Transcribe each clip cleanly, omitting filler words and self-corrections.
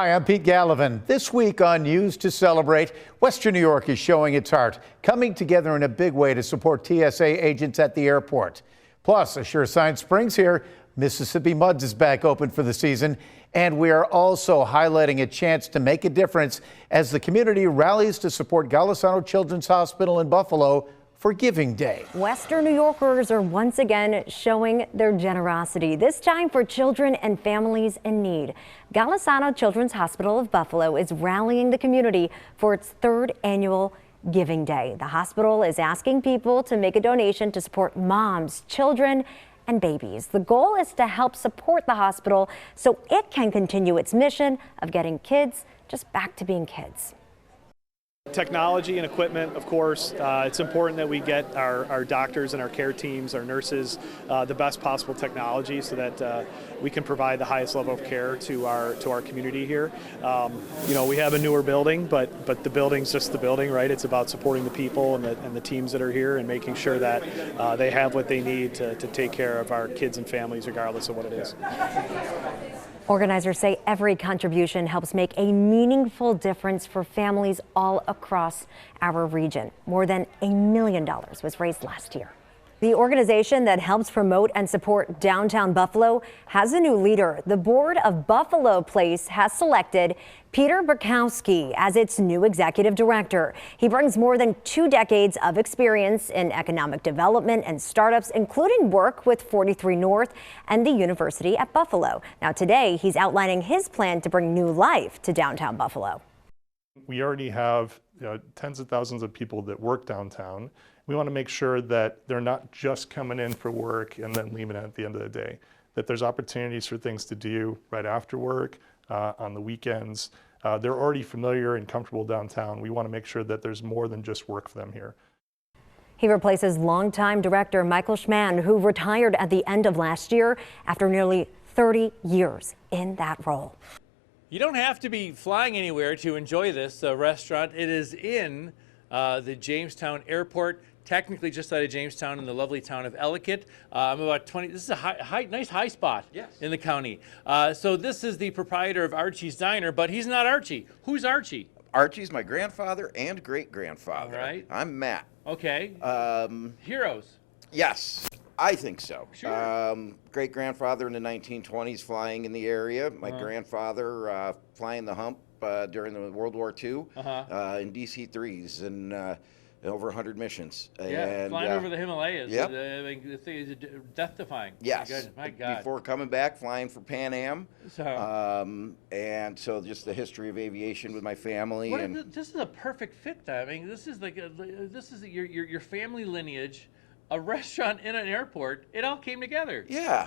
Hi, I'm Pete Gallivan. This week on News to Celebrate, Western New York is showing its heart, coming together in a big way to support TSA agents at the airport. Plus, a sure sign spring's here. Mississippi Muds is back open for the season, and we are also highlighting a chance to make a difference as the community rallies to support Golisano Children's Hospital in Buffalo for Giving Day. Western New Yorkers are once again showing their generosity, this time for children and families in need. Golisano Children's Hospital of Buffalo is rallying the community for its third annual Giving Day. The hospital is asking people to make a donation to support moms, children, and babies. The goal is to help support the hospital so it can continue its mission of getting kids just back to being kids. Technology and equipment, of course, it's important that we get our doctors and our care teams, our nurses, the best possible technology so that we can provide the highest level of care to our community here. You know, we have a newer building, but the building's just the building, right? It's about supporting the people and the teams that are here and making sure that they have what they need to take care of our kids and families, regardless of what it is. Organizers say every contribution helps make a meaningful difference for families all across our region. More than $1 million was raised last year. The organization that helps promote and support downtown Buffalo has a new leader. The board of Buffalo Place has selected Peter Bukowski as its new executive director. He brings more than 2 decades of experience in economic development and startups, including work with 43 North and the University at Buffalo. Now today, he's outlining his plan to bring new life to downtown Buffalo. We already have tens of thousands of people that work downtown. We want to make sure that they're not just coming in for work and then leaving at the end of the day, that there's opportunities for things to do right after work, on the weekends. They're already familiar and comfortable downtown. We want to make sure that there's more than just work for them here. He replaces longtime director Michael Schmann, who retired at the end of last year after nearly 30 years in that role. You don't have to be flying anywhere to enjoy this restaurant. It is in the Jamestown Airport, technically just out of Jamestown in the lovely town of Ellicott. I'm about 20. This is a nice high spot in the county. So this is the proprietor of Archie's Diner, but he's not Archie. Who's Archie? Archie's my grandfather and great-grandfather. All right. I'm Matt. Okay. Heroes. Yes, I think so. Sure. Great-grandfather in the 1920s flying in the area. My grandfather flying the hump during the World War II in DC-3s and over 100 missions. Yeah, and, flying over the Himalayas. Yep. I mean, the thing is death-defying. Yes. My God. Before coming back, flying for Pan Am. So, and so just the history of aviation with my family. This is a perfect fit, though. I mean, this is like this is your family lineage. A restaurant in an airport, it all came together. Yeah,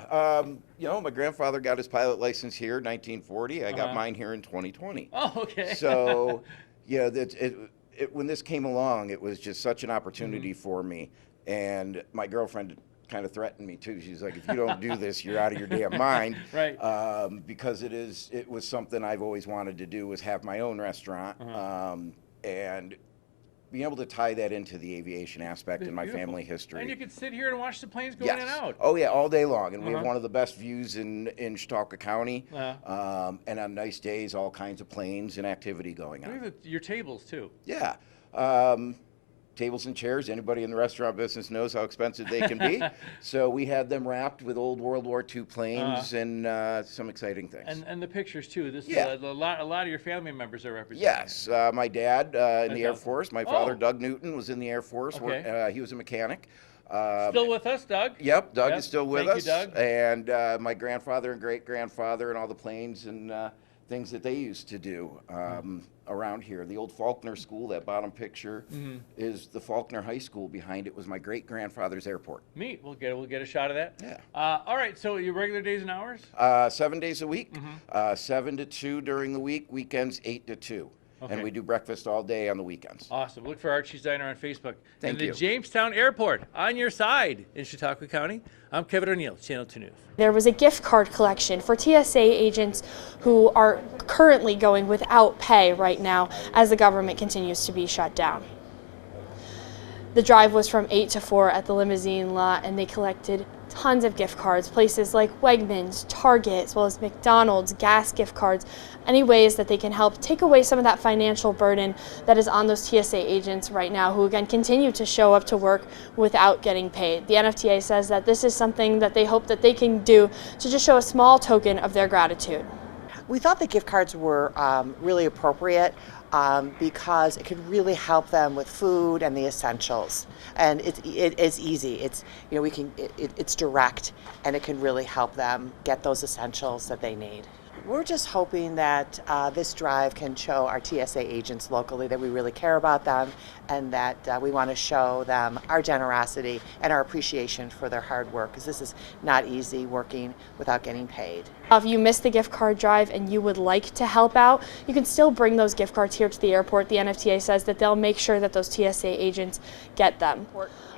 you know, my grandfather got his pilot license here in 1940. I got mine here in 2020. Oh, okay. So, yeah, when this came along, it was just such an opportunity for me. And my girlfriend kind of threatened me too. She's like, if you don't do this, you're out of your damn mind. Right. Because it was something I've always wanted to do, was have my own restaurant. And being able to tie that into the aviation aspect in my family history. And you could sit here and watch the planes go in and out. Oh yeah, all day long. And we have one of the best views in Chautauqua County. And on nice days, all kinds of planes and activity going on. Look at your tables too. Yeah. Tables and chairs, anybody in the restaurant business knows how expensive they can be. So we had them wrapped with old World War II planes and some exciting things. And the pictures too. This is a lot of your family members are represented. Yes, my dad in the Air Force. My father, Doug Newton, was in the Air Force. Okay. He was a mechanic. Still with us, Doug? Yep, Doug is still with us. Thank you, Doug. And my grandfather and great-grandfather and all the planes and things that they used to do around here. The old Faulkner School, that bottom picture, is the Faulkner High School. Behind it was my great-grandfather's airport. Neat. We'll get a shot of that. Yeah. All right. So your regular days and hours? 7 days a week. 7 to 2 during the week. Weekends 8 to 2. Okay. And we do breakfast all day on the weekends. Awesome. Look for Archie's Diner on Facebook. Thank you. And the Jamestown Airport on your side in Chautauqua County. I'm Kevin O'Neill, Channel 2 News. There was a gift card collection for TSA agents who are currently going without pay right now as the government continues to be shut down. The drive was from 8 to 4 at the limousine lot, and they collected tons of gift cards, places like Wegmans, Target, as well as McDonald's, gas gift cards, any ways that they can help take away some of that financial burden that is on those TSA agents right now, who again continue to show up to work without getting paid. The NFTA says that this is something that they hope that they can do to just show a small token of their gratitude. We thought the gift cards were really appropriate because it could really help them with food and the essentials. And it's easy. It's, you know, it's direct, and it can really help them get those essentials that they need. We're just hoping that this drive can show our TSA agents locally that we really care about them, and that we want to show them our generosity and our appreciation for their hard work, because this is not easy working without getting paid. If you missed the gift card drive and you would like to help out, you can still bring those gift cards here to the airport. The NFTA says that they'll make sure that those TSA agents get them.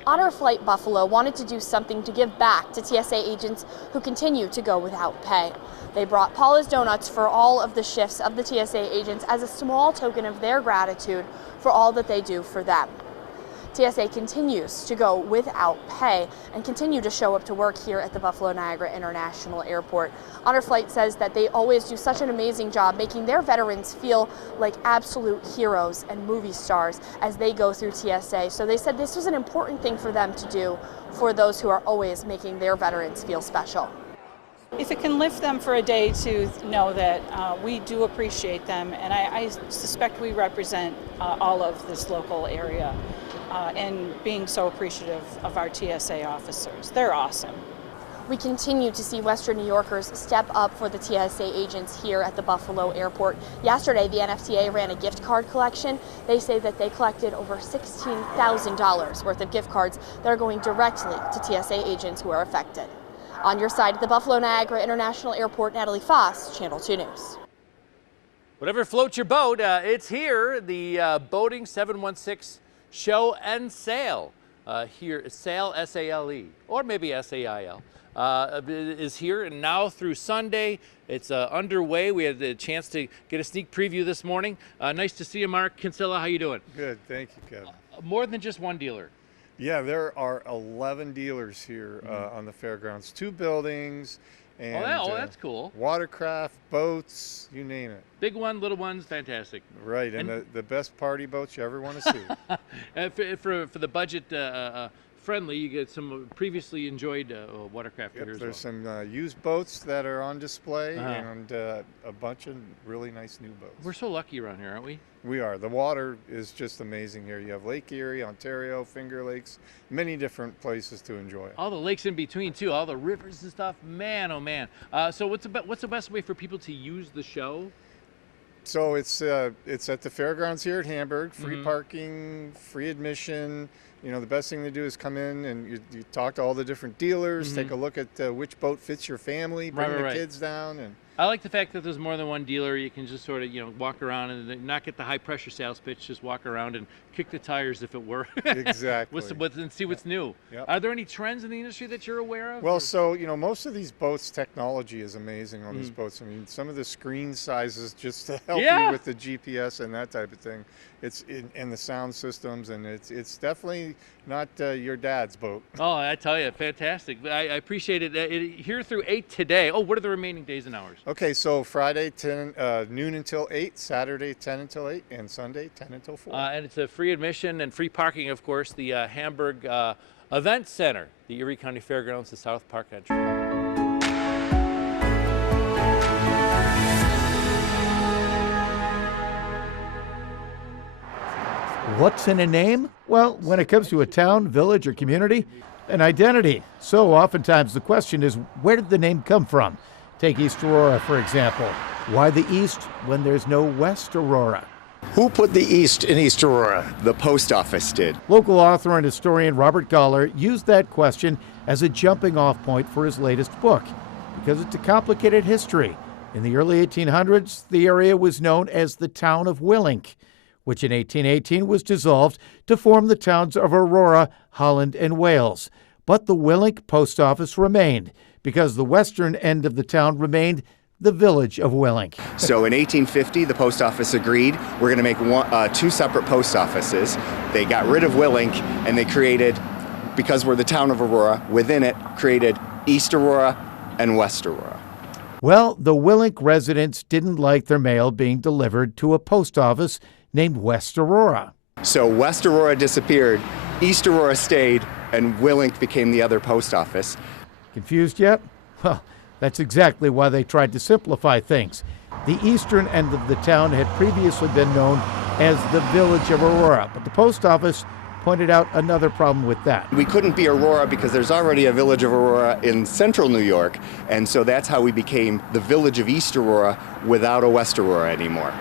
Honor Flight Buffalo wanted to do something to give back to TSA agents who continue to go without pay. They brought Paula's Donuts for all of the shifts of the TSA agents as a small token of their gratitude for all that they do for them. TSA continues to go without pay and continue to show up to work here at the Buffalo Niagara International Airport. Honor Flight says that they always do such an amazing job making their veterans feel like absolute heroes and movie stars as they go through TSA. So they said this was an important thing for them to do for those who are always making their veterans feel special. If it can lift them for a day to know that we do appreciate them, and I suspect we represent all of this local area, and being so appreciative of our TSA officers. They're awesome. We continue to see Western New Yorkers step up for the TSA agents here at the Buffalo Airport. Yesterday, the NFTA ran a gift card collection. They say that they collected over $16,000 worth of gift cards that are going directly to TSA agents who are affected. On your side at the Buffalo Niagara International Airport, Natalie Foss, Channel 2 News. Whatever floats your boat, it's here. The Boating 716 Show and Sail here, Sail, S-A-L-E, or maybe S-A-I-L, is here, and now through Sunday. It's underway. We had the chance to get a sneak preview this morning. Nice to see you, Mark Kinsella. How you doing? Good, thank you, Kevin. More than just one dealer. Yeah, there are 11 dealers here on the fairgrounds. 2 buildings. And, that's cool. Watercraft, boats, you name it. Big one, little ones, fantastic. Right, and the best party boats you ever want to see. For the budget friendly, you get some previously enjoyed watercraft here as well. There's some used boats that are on display, and a bunch of really nice new boats. We're so lucky around here, aren't we? We are. The water is just amazing here. You have Lake Erie, Ontario, Finger Lakes, many different places to enjoy. All the lakes in between too, all the rivers and stuff. Man, oh man. So what's the best way for people to use the show? So it's at the fairgrounds here at Hamburg. Free parking, free admission. You know, the best thing to do is come in and you talk to all the different dealers, take a look at which boat fits your family, bring the kids down. And I like the fact that there's more than one dealer. You can just sort of, walk around and not get the high pressure sales pitch, just walk around and kick the tires if it were. Exactly. And see what's new. Yep. Are there any trends in the industry that you're aware of? Well, so, most of these boats, technology is amazing on these boats. I mean, some of the screen sizes just to help you with the GPS and that type of thing. And the sound systems, and it's definitely not your dad's boat. Oh, I tell you, fantastic. I appreciate it. Here through 8 today. Oh, what are the remaining days and hours? Okay, so Friday noon until 8, Saturday 10 until 8, and Sunday 10 until 4. And it's a free admission and free parking, of course, the Hamburg Event Center, the Erie County Fairgrounds, the South Park entry. What's in a name? Well, when it comes to a town, village, or community, an identity. So oftentimes the question is, where did the name come from? Take East Aurora, for example. Why the East when there's no West Aurora? Who put the East in East Aurora? The post office did. Local author and historian Robert Goller used that question as a jumping off point for his latest book, because it's a complicated history. In the early 1800s, the area was known as the town of Willink, which in 1818 was dissolved to form the towns of Aurora, Holland, and Wales. But the Willink post office remained, because the western end of the town remained the village of Willink. So in 1850, the post office agreed we're going to make two separate post offices. They got rid of Willink and they created, because we're the town of Aurora, within it created East Aurora and West Aurora. Well, the Willink residents didn't like their mail being delivered to a post office named West Aurora. So West Aurora disappeared, East Aurora stayed, and Willink became the other post office. Confused yet? Well, that's exactly why they tried to simplify things. The eastern end of the town had previously been known as the village of Aurora, but the post office pointed out another problem with that. We couldn't be Aurora because there's already a village of Aurora in central New York, and so that's how we became the village of East Aurora without a West Aurora anymore.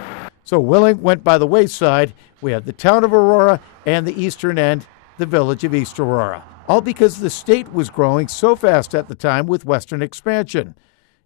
So Willink went by the wayside. We had the town of Aurora and the eastern end, the village of East Aurora. All because the state was growing so fast at the time with western expansion.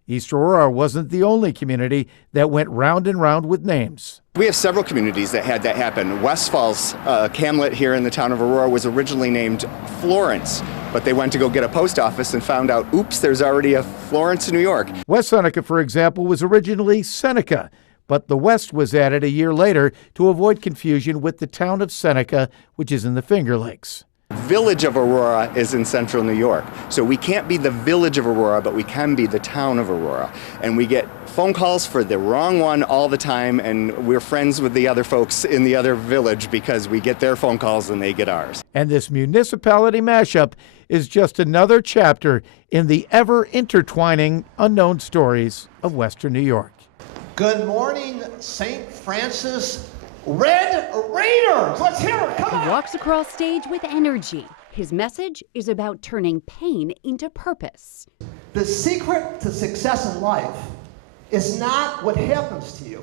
East Aurora wasn't the only community that went round and round with names. We have several communities that had that happen. West Falls, Camlet here in the town of Aurora, was originally named Florence, but they went to go get a post office and found out, oops, there's already a Florence, New York. West Seneca, for example, was originally Seneca, but the West was added a year later to avoid confusion with the town of Seneca, which is in the Finger Lakes. Village of Aurora is in central New York. So we can't be the village of Aurora, but we can be the town of Aurora. And we get phone calls for the wrong one all the time, and we're friends with the other folks in the other village because we get their phone calls and they get ours. And this municipality mashup is just another chapter in the ever intertwining unknown stories of Western New York. Good morning, St. Francis Red Raiders. Let's hear it. Come on. He walks across stage with energy. His message is about turning pain into purpose. The secret to success in life is not what happens to you.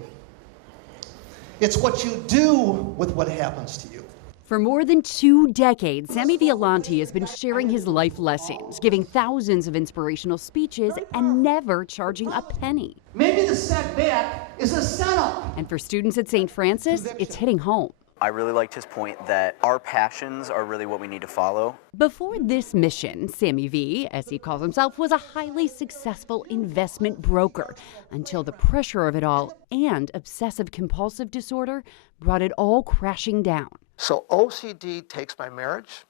It's what you do with what happens to you. For more than 2 decades, Sammy Violante has been sharing his life lessons, giving thousands of inspirational speeches and never charging a penny. Maybe the setback is a setup. And for students at St. Francis, it's hitting home. I really liked his point that our passions are really what we need to follow. Before this mission, Sammy V, as he calls himself, was a highly successful investment broker until the pressure of it all and obsessive-compulsive disorder brought it all crashing down. So OCD takes my marriage,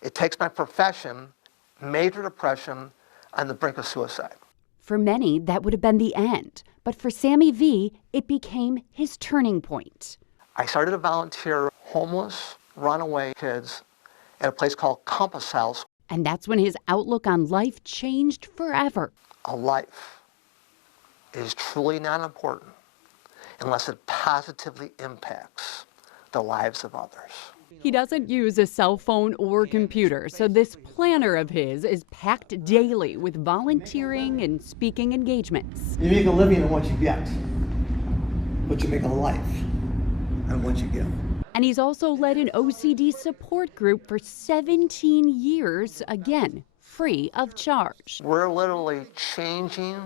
it takes my profession, major depression, on the brink of suicide. For many, that would have been the end. But for Sammy V, it became his turning point. I started to volunteer homeless, runaway kids at a place called Compass House. And that's when his outlook on life changed forever. A life is truly not important unless it positively impacts the lives of others. He doesn't use a cell phone or computer, so this planner of his is packed daily with volunteering and speaking engagements. You make a living on what you get, but you make a life on what you give. And he's also led an OCD support group for 17 years, again, free of charge. We're literally changing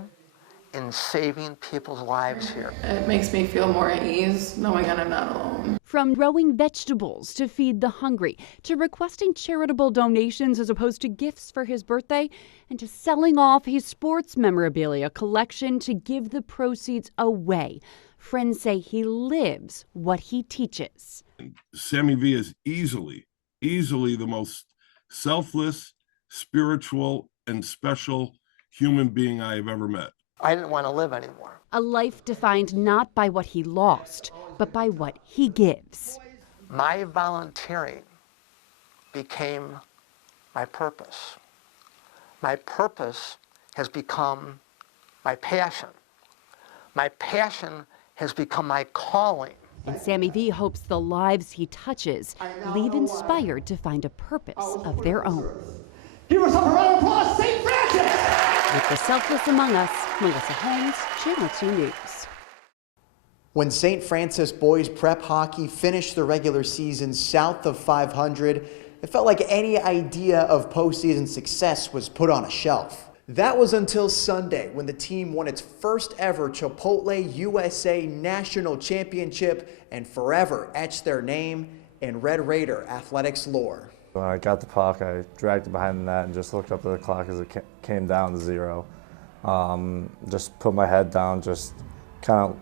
and saving people's lives here. It makes me feel more at ease knowing that I'm not alone. From growing vegetables to feed the hungry, to requesting charitable donations as opposed to gifts for his birthday, and to selling off his sports memorabilia collection to give the proceeds away. Friends say he lives what he teaches. Sammy V is easily the most selfless, spiritual, and special human being I have ever met. I didn't want to live anymore. A life defined not by what he lost, but by what he gives. My volunteering became my purpose. My purpose has become my passion. My passion has become my calling. And Sammy V hopes the lives he touches leave inspired to find a purpose of their own. Give us a round of applause, St. Francis! With the selfless among us, Melissa Holmes, Channel 2 News. When St. Francis boys prep hockey finished the regular season south of 500, it felt like any idea of postseason success was put on a shelf. That was until Sunday, when the team won its first ever Chipotle USA National Championship and forever etched their name in Red Raider athletics lore. When I got the puck, I dragged it behind the net and just looked up at the clock as it came down to 0. Just put my head down, just kind of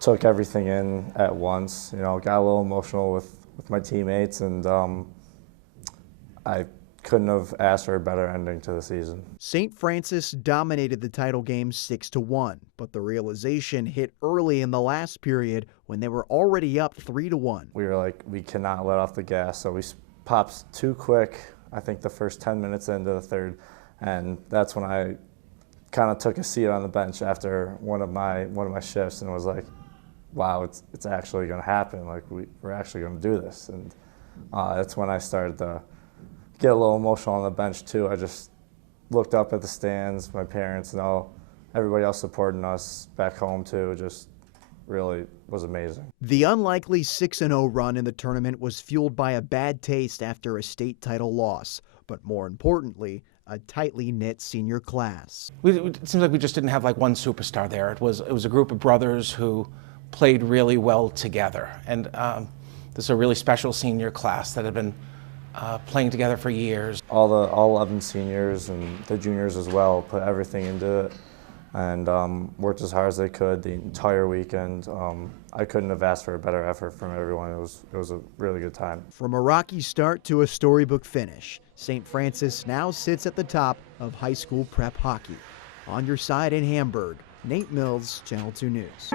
took everything in at once. You know, got a little emotional with my teammates, and I couldn't have asked for a better ending to the season. St. Francis dominated the title game 6-1, but the realization hit early in the last period when they were already up 3-1. We were like, we cannot let off the gas, so we popped too quick, I think the first 10 minutes into the third, and that's when I kind of took a seat on the bench after one of my shifts and was like, wow, it's actually going to happen. Like, we're actually going to do this. And that's when I started to get a little emotional on the bench too. I just looked up at the stands, my parents and everybody else supporting us back home too. Just really was amazing. The unlikely 6-0 run in the tournament was fueled by a bad taste after a state title loss, but more importantly, a tightly knit senior class. It seems like we just didn't have like one superstar there. It was a group of brothers who played really well together, and this is a really special senior class that had been playing together for years. All 11 seniors and the juniors as well put everything into it and worked as hard as they could the entire weekend. I couldn't have asked for a better effort from everyone. It was a really good time. From a rocky start to a storybook finish, St. Francis now sits at the top of high school prep hockey. On your side in Hamburg, Nate Mills, Channel 2 News.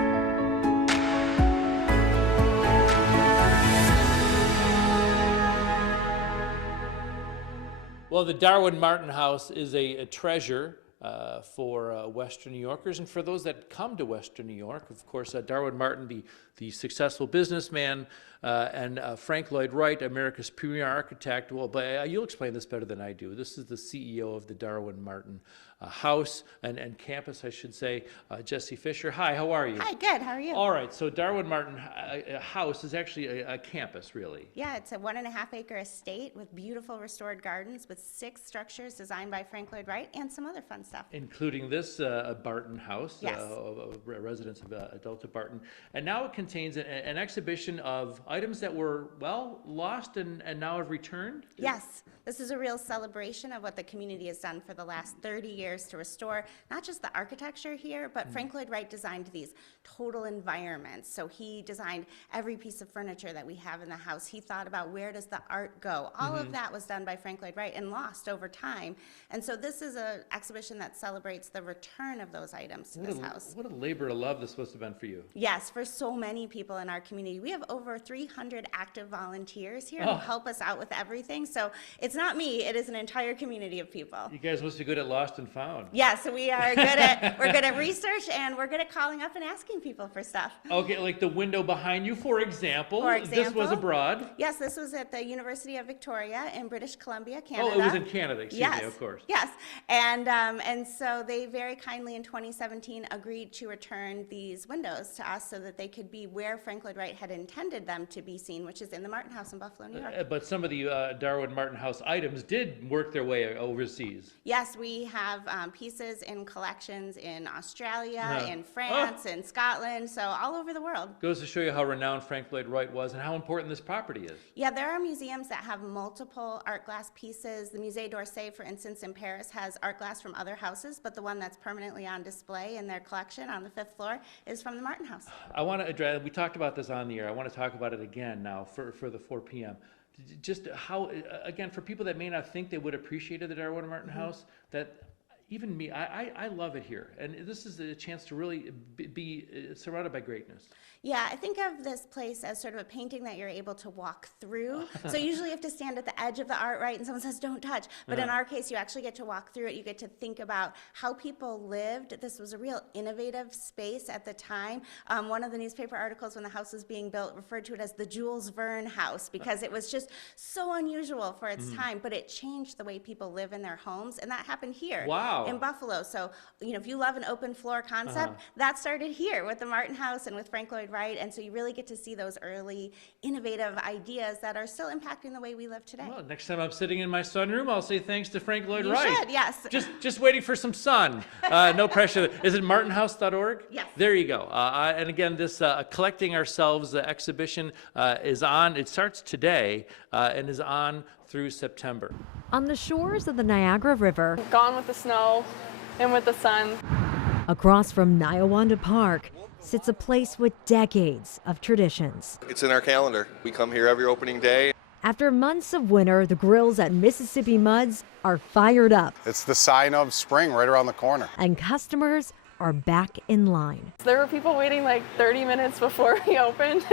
Well, the Darwin Martin House is a treasure for Western New Yorkers, and for those that come to Western New York. Of course, Darwin Martin, the successful businessman, and Frank Lloyd Wright, America's premier architect. Well, but you'll explain this better than I do. This is the CEO of the Darwin Martin house and campus, I should say, Jesse Fisher. Hi, how are you? Hi, good. How are you? All right, so Darwin Martin house is actually a campus, really. Yeah, it's a 1.5-acre estate with beautiful restored gardens with 6 structures designed by Frank Lloyd Wright and some other fun stuff. Including this Barton house, yes. Residents of Adulta Barton. And now it contains an exhibition of items that were, well, lost and now have returned? Yes, this is a real celebration of what the community has done for the last 30 years to restore not just the architecture here, but Frank Lloyd Wright designed these total environments. So he designed every piece of furniture that we have in the house. He thought about where does the art go. All of that was done by Frank Lloyd Wright and lost over time. And so this is an exhibition that celebrates the return of those items to this house. What a labor of love this must have been for you. Yes, for so many people in our community. We have over 300 active volunteers here who help us out with everything. So it's not me, it is an entire community of people. You guys must be good at lost and found. Yes, we are we're good at research, and we're good at calling up and asking people for stuff. Okay, like the window behind you, for example. This was abroad. Yes, this was at the University of Victoria in British Columbia, Canada. Oh, it was in Canada, excuse me, of course. Yes, and so they very kindly in 2017 agreed to return these windows to us so that they could be where Frank Lloyd Wright had intended them to be seen, which is in the Martin House in Buffalo, New York. But some of the Darwin Martin House items did work their way overseas. Yes, we have pieces in collections in Australia, in France, in Scotland, so all over the world. Goes to show you how renowned Frank Lloyd Wright was and how important this property is. Yeah, there are museums that have multiple art glass pieces. The Musée d'Orsay, for instance, in Paris has art glass from other houses, but the one that's permanently on display in their collection on the 5th floor is from the Martin House. I want to address, we talked about this on the air, I want to talk about it again now for the 4 p.m. Just how, again, for people that may not think they would appreciate the Darwin Martin House, that even me, I love it here. And this is a chance to really be surrounded by greatness. Yeah, I think of this place as sort of a painting that you're able to walk through. So usually you have to stand at the edge of the art, right, and someone says, don't touch. But in our case, you actually get to walk through it. You get to think about how people lived. This was a real innovative space at the time. One of the newspaper articles when the house was being built referred to it as the Jules Verne house because it was just so unusual for its time, but it changed the way people live in their homes, and that happened here in Buffalo. So, you know, if you love an open floor concept, that started here with the Martin House and with Frank Lloyd Wright, and so you really get to see those early innovative ideas that are still impacting the way we live today. Well, next time I'm sitting in my sunroom, I'll say thanks to Frank Lloyd You Wright. should, yes. Just waiting for some sun. No pressure. Is it martinhouse.org? Yes. There you go. And again, this Collecting Ourselves exhibition is on. It starts today and is on through September. On the shores of the Niagara River, Gone with the snow. and with the sun. Across from Niawanda Park sits a place with decades of traditions. It's in our calendar. We come here every opening day. After months of winter, the grills at Mississippi Muds are fired up. It's the sign of spring right around the corner. And customers are back in line. There were people waiting like 30 minutes before we opened.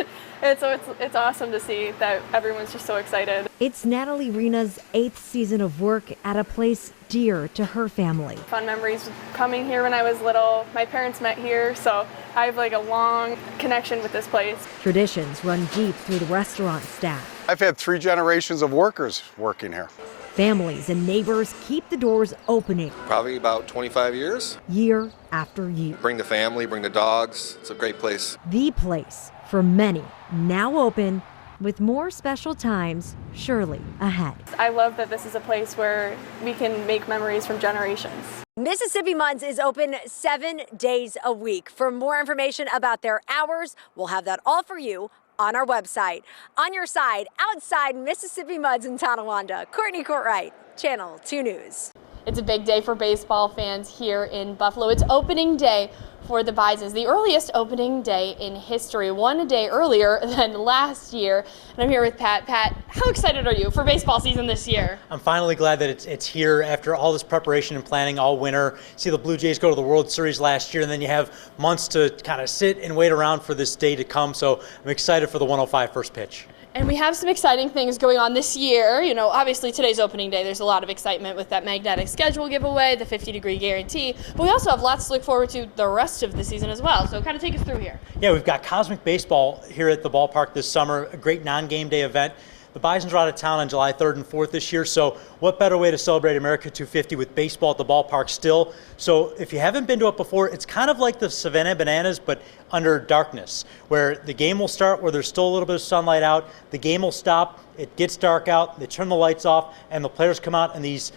And so it's awesome to see that everyone's just so excited. It's Natalie Rena's 8th season of work at a place dear to her family. Fun memories coming here when I was little. My parents met here, so I have like a long connection with this place. Traditions run deep through the restaurant staff. I've had 3 generations of workers working here. Families and neighbors keep the doors opening. Probably about 25 years. Year after year. Bring the family, bring the dogs. It's a great place. The place for many, now open, with more special times surely ahead. I love that this is a place where we can make memories from generations. Mississippi Muds is open 7 days a week. For more information about their hours, we'll have that all for you on our website. On your side, outside Mississippi Muds in Tonawanda, Courtney Courtwright, Channel 2 News. It's a big day for baseball fans here in Buffalo. It's opening day for the Bisons, the earliest opening day in history, one day earlier than last year. And I'm here with Pat. Pat, how excited are you for baseball season this year? I'm finally glad that it's here after all this preparation and planning all winter. See the Blue Jays go to the World Series last year, and then you have months to kind of sit and wait around for this day to come. So I'm excited for the 105 first pitch. And we have some exciting things going on this year. You know, obviously today's opening day, there's a lot of excitement with that magnetic schedule giveaway, the 50-degree guarantee, but we also have lots to look forward to the rest of the season as well. So kind of take us through here. Yeah, we've got Cosmic Baseball here at the ballpark this summer, a great non-game day event. The Bisons are out of town on July 3rd and 4th this year, so what better way to celebrate America 250 with baseball at the ballpark still? So if you haven't been to it before, it's kind of like the Savannah Bananas, but under darkness, where the game will start where there's still a little bit of sunlight out, the game will stop, it gets dark out, they turn the lights off, and the players come out in these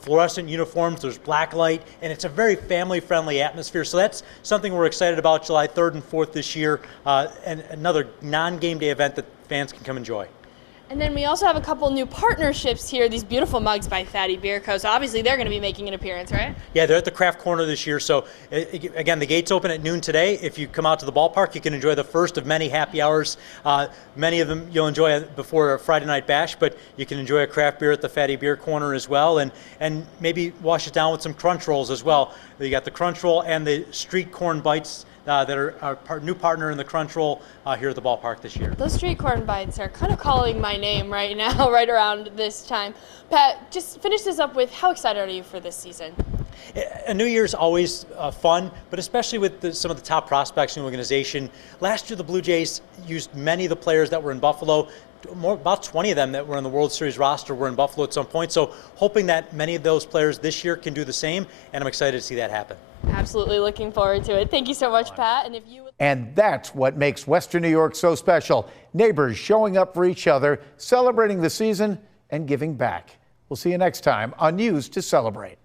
fluorescent uniforms. There's black light, and it's a very family-friendly atmosphere. So that's something we're excited about July 3rd and 4th this year, and another non-game day event that fans can come enjoy. And then we also have a couple new partnerships here, these beautiful mugs by Fatty Beer Co. So obviously they're going to be making an appearance, right? Yeah, they're at the Craft Corner this year. So again, the gates open at noon today. If you come out to the ballpark, you can enjoy the first of many happy hours. Many of them you'll enjoy before a Friday night bash, but you can enjoy a craft beer at the Fatty Beer Corner as well, and maybe wash it down with some crunch rolls as well. You got the crunch roll and the street corn bites that are our new partner in the crunch roll here at the ballpark this year. Those street corn bites are kind of calling my name right now, right around this time. Pat, just finish this up with how excited are you for this season? A new year's always fun, but especially with some of the top prospects in the organization. Last year, the Blue Jays used many of the players that were in Buffalo. About 20 of them that were in the World Series roster were in Buffalo at some point. So hoping that many of those players this year can do the same, and I'm excited to see that happen. Absolutely looking forward to it. Thank you so much, Pat. And that's what makes Western New York so special. Neighbors showing up for each other, celebrating the season, and giving back. We'll see you next time on News to Celebrate.